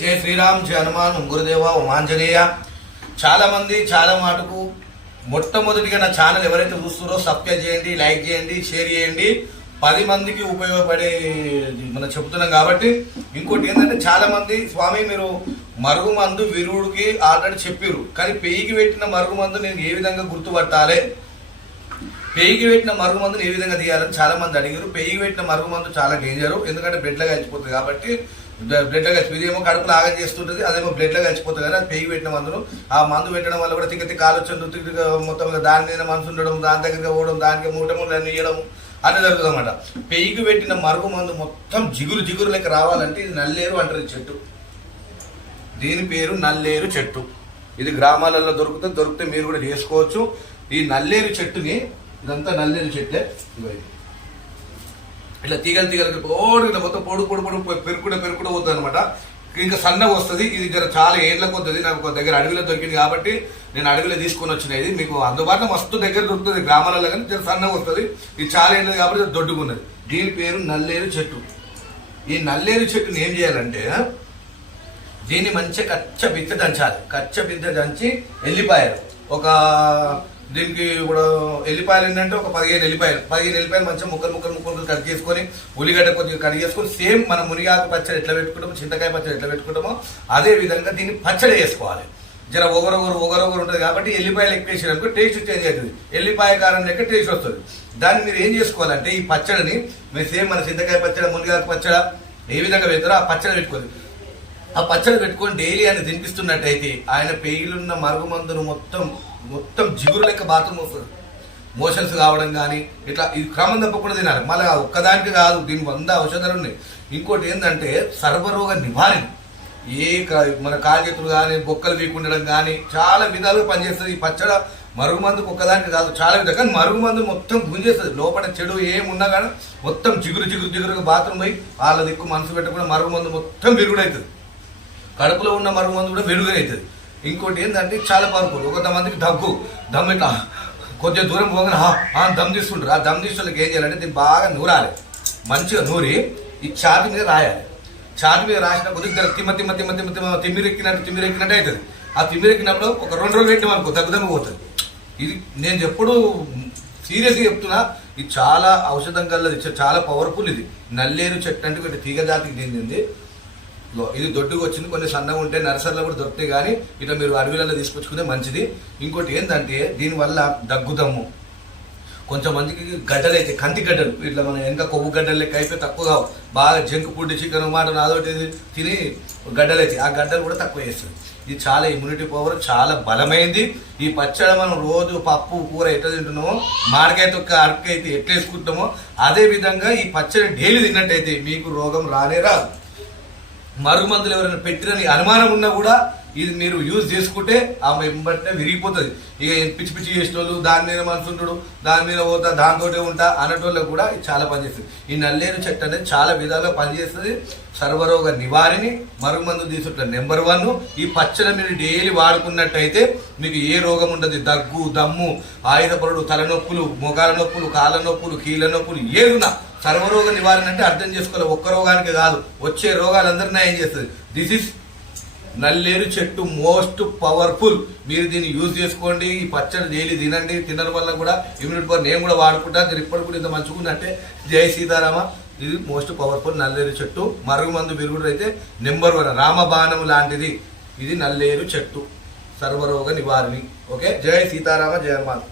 జై శ్రీరామ్, జై హనుమాన్, గురుదేవ, ఓమాంజనేయ. చాలా మంది చాలా మాటకు మొట్టమొదటిగా నా ఛానల్ ఎవరైతే చూస్తున్నారో సబ్స్క్రైబ్ చేయండి, లైక్ చేయండి, షేర్ చేయండి. 10 మందికి ఉపయోగపడే మనం చెప్తున్నాం కాబట్టి. ఇంకోటి ఏంటంటే చాలా మంది స్వామి మీరు మరుగుమందు విరుడికి ఆల్రెడీ చెప్పారు, కానీ పెయికి పెట్టిన మరుగుమందు నేను ఏ విధంగా గుర్తుపట్టాలి, పెయికి పెట్టిన మరుగుమందుని ఏ విధంగా తీయాలని చాలా మంది అడిగారు. పెయికి పెట్టిన మరుగుమందు చాలా డేంజరు, ఎందుకంటే బ్లడ్లో కలిసిపోతుంది కాబట్టి. బ్లడ్లో కలిసి ఇదేమో కడుపులో ఆగం చేస్తుంటుంది, అదేమో బ్లడ్లో కలిసిపోతుంది కానీ అది పెయికి పెట్టిన మందులు. ఆ మందు పెట్టడం వల్ల కూడా తిక్కి ఆలోచన మొత్తం దాని మీద మనసు ఉండడం, దాని దగ్గరగా పోవడం, దానికి మూటలు అన్ని ఇవ్వడం అట్లా జరుగుతుంది అన్నమాట. పెయికి పెట్టిన మరుగు మందు మొత్తం జిగురు జిగురు లెక్క రావాలంటే ఇది నల్లేరు అంటారు చెట్టు. దీని పేరు నల్లేరు చెట్టు. ఇది గ్రామాలలో దొరికితే మీరు కూడా చేసుకోవచ్చు. ఈ నల్లేరు చెట్టుని, ఇదంతా నల్లేరు చెట్లే, ఇట్లా తీగలు ఇట్లా మొత్తం పొడు పెరుకుడ పోతుంది అనమాట. ఇంకా సన్నగా వస్తుంది. ఇది చాలా ఏళ్ళకి వస్తుంది. నాకు దగ్గర అడవిలో దొరికింది కాబట్టి నేను అడవిలో తీసుకొని వచ్చినది. మీకు అందుబాటులో మస్తు దగ్గర దొరుకుతుంది గ్రామాలలో, కానీ సన్నగా వస్తుంది. ఇది చాలా ఏళ్ళది కాబట్టి దొడ్డుకున్నది. దీని పేరు నల్లేరు చెట్టు. ఈ నల్లేరు చెట్టుని ఏం చేయాలంటే దీన్ని మంచిగా కచ్చ బిద్ద దంచి ఎల్లిపాయలు ఒక దీనికి ఇప్పుడు ఎల్లిపాయలు ఏంటంటే ఒక 15 ఎల్లిపాయలు మంచిగా ముక్కలు కట్ చేసుకొని, ఉల్లిగడ్డ కొద్దిగా కట్ చేసుకొని, సేమ్ మనం మునిగాకు పచ్చడి ఎట్లా పెట్టుకుంటామో, చింతకాయ పచ్చడి ఎట్లా పెట్టుకుంటామో అదే విధంగా దీన్ని పచ్చడి చేసుకోవాలి. జర ఒగరొగరు ఉంటుంది కాబట్టి ఎల్లిపాయలు ఎక్కువ వేసినప్పుడు టేస్ట్ చేంజ్ అవుతుంది. ఎల్లిపాయ కారం లెక్క టేస్ట్ వస్తుంది. దాన్ని మీరు ఏం చేసుకోవాలంటే ఈ పచ్చడిని మీరు సేమ్ మన చింతకాయ పచ్చడి, మునిగాకు పచ్చడి ఏ విధంగా పెడతారో ఆ పచ్చడి పెట్టుకోవాలి. ఆ పచ్చడి పెట్టుకొని డైలీ ఆయన తినిపిస్తున్నట్టయితే ఆయన పెయిలున్న మరుగుమందును మొత్తం జిగురు లెక్క బాత్రూమ్ వస్తుంది. మోషన్స్ కావడం కానీ ఇట్లా ఇది క్రమం తప్పకుండా తినాలి. మళ్ళీ ఒక్కదానికి కాదు, దీనికి 100 ఔషధాలు ఉన్నాయి. ఇంకోటి ఏంటంటే సర్వరోగ నివారణ. మన కాజెత్తులు కానీ బొక్కలు వీకుండడం కానీ చాలా విధాలుగా పనిచేస్తుంది. ఈ పచ్చడ మరుగుమందుకు ఒక్కదానికి కాదు, చాలా విధాలు. కానీ మరుగుమందు మొత్తం గుంజేస్తుంది. లోపల చెడు ఏమున్నా కానీ మొత్తం జిగురుగా బాత్రూమ్ పోయి వాళ్ళ దిక్కు మనసు పెట్టకుండా మరుగుమందు మొత్తం విరుగుడవుతుంది. కడుపులో ఉన్న మరుగుమందు కూడా వెలుగునవుతుంది. ఇంకోటి ఏంటంటే చాలా పవర్ఫుల్. కొంతమందికి దమ్ ఇట్లా కొద్దిగా దూరం పోగానే దమ్ తీసుకుంటారు. ఆ దమ్ తీసుకోళ్ళకి ఏం చేయాలంటే దీన్ని బాగా నూరాలి. మంచిగా నూరి ఈ ఛాతి మీద రాయాలి. ఛాతి మీద రాసిన కొద్దిగా తిమ్మిరెక్కినట్టు అవుతుంది. ఆ తిమ్మిరెక్కినప్పుడు ఒక 2 రోజులు పెట్టినామనుకో తగ్గుదమ్మ పోతుంది. ఇది నేను ఎప్పుడు సీరియస్గా చెప్తున్నా. ఇది చాలా ఔషధం కలది, చాలా పవర్ఫుల్. ఇది నల్లేరు చెట్టు అంటే కొంచెం తీగ జాతికి చెందింది. ఇది దొడ్డుకు వచ్చింది. కొన్ని సన్నగా ఉంటే నర్సరీలో కూడా దొరుకుతాయి, కానీ ఇట్లా మీరు అడవిలలో తీసుకొచ్చుకుంటే మంచిది. ఇంకోటి ఏంటంటే దీనివల్ల దగ్గుదమ్ము, కొంచెం మందికి గడ్డలు అయితే కంటి గడ్డలు ఇట్లా మన వెనక కొవ్వు గడ్డలు లెక్క అయిపోయి తక్కువగా బాగా జంక్ ఫుడ్, చికెన్, మటన్ అదొకటి తిని గడ్డలు అయితే ఆ గడ్డలు కూడా తక్కువ వేస్తుంది. ఇది చాలా ఇమ్యూనిటీ పవర్ చాలా బలమైంది. ఈ పచ్చడి మనం రోజు పప్పు కూర ఎట్లా తింటున్నామో, మామిడికాయ తొక్క అరకాయ అయితే ఎట్లా వేసుకుంటామో అదే విధంగా ఈ పచ్చడి డైలీ తిన్నట్టయితే మీకు రోగం రానే రాదు. మరుగుమందులు ఎవరైనా పెట్టిరని అనుమానం ఉన్నా కూడా ఇది మీరు యూజ్ చేసుకుంటే ఆమె వెంబట్నే విరిగిపోతుంది. ఇక పిచ్చి చేసేటోళ్ళు, దాని మీద మనసుంటాడు, దాని మీద పోతా, దానితోటే ఉంటా అనేటోళ్ళకు కూడా ఇది చాలా పనిచేస్తుంది. ఈ నల్లేరు చెట్టు అనేది చాలా విధాలుగా పనిచేస్తుంది. సర్వరోగ నివారిణి, మరుగుమందు తీసుకుంటే నెంబర్ 1. ఈ పచ్చడి మీరు డైలీ వాడుకున్నట్టయితే మీకు ఏ రోగం ఉండదు. దగ్గు, దమ్ము, ఆయుధపరుడు, తలనొప్పులు, మొగాల నొప్పులు, కాళ్ళ నొప్పులు, కీళ్ళ నొప్పులు ఏదున్నా సర్వరోగ నివారణ అంటే అర్థం చేసుకోవాలి. ఒక్క రోగానికి కాదు, వచ్చే రోగాలందరినీ ఏం చేస్తుంది. దిస్ ఇస్ నల్లేరు చెట్టు మోస్ట్ పవర్ఫుల్. మీరు దీన్ని యూజ్ చేసుకోండి. ఈ పచ్చడి డైలీ తినండి. తినడం వల్ల కూడా ఇమ్యూనిటీ పవర్ నేను కూడా వాడుకుంటాను. నేను ఇప్పటికి కూడా ఇంత మంచుకుందంటే జై సీతారామ. ఇది మోస్ట్ పవర్ఫుల్ నల్లేరు చెట్టు. మరుగుమందు విరుగుడు అయితే నెంబర్ 1 రామబాణం లాంటిది. ఇది నల్లేరు చెట్టు, సర్వరోగ నివారణి. ఓకే, జై సీతారామ, జయ హనుమాన్.